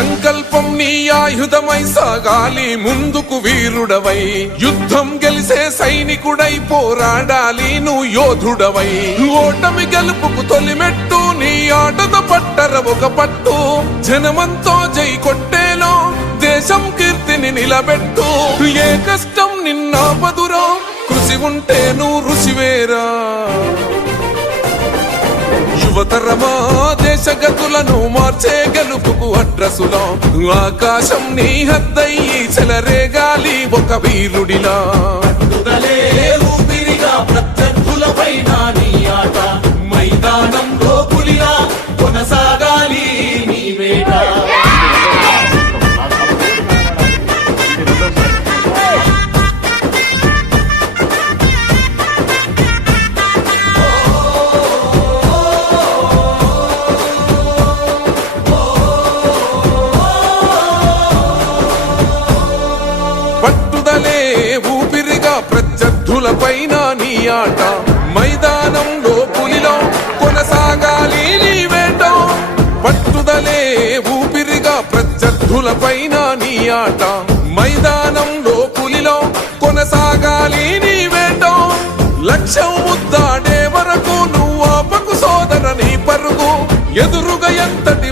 సంకల్పం నీ ఆయుధమై సాగాలి ముందుకు వీరుడవై, యుద్ధం గెలిసే సైనికుడై పోరాడాలి నువ్వు యోధుడవై. ఓటమి గెలుపుకు తొలిమెట్టు నీ ఆటతో పట్టర ఒక పట్టు, జనమంతో జై కొట్టేలో దేశం కీర్తిని నిలబెట్టు. ఏ కష్టం నిన్నాపదురో కృషి ఉంటే నువ్వు రుచివేరా. యువతరమా దేశ గతులను మార్చే గెలుపుకు అడ్రసులో, ఆకాశం నీ హద్దయ్యి చెలరేగాలి ఒక వీరుడిలా. ఊపిరిగా ప్రత్యర్థులపైన నీ ఆట, మైదానంలో పులిలా కొనసాగాలి నీ వేట. పట్టుదలే ఊపిరిగా ప్రత్యర్థులపైన నీ ఆట, మైదానంలో పులిలో కొనసాగాలి నీ వేట. పట్టుదలే ఊపిరిగా ప్రత్యర్థులపైన నీ ఆట, మైదానంలో పులిలో కొనసాగాలి నీ వేట. లక్ష్యం ముద్దాడే వరకు నువ్వు ఆపకు సోదర నీ పరుగు, ఎదురుగా ఎంతటి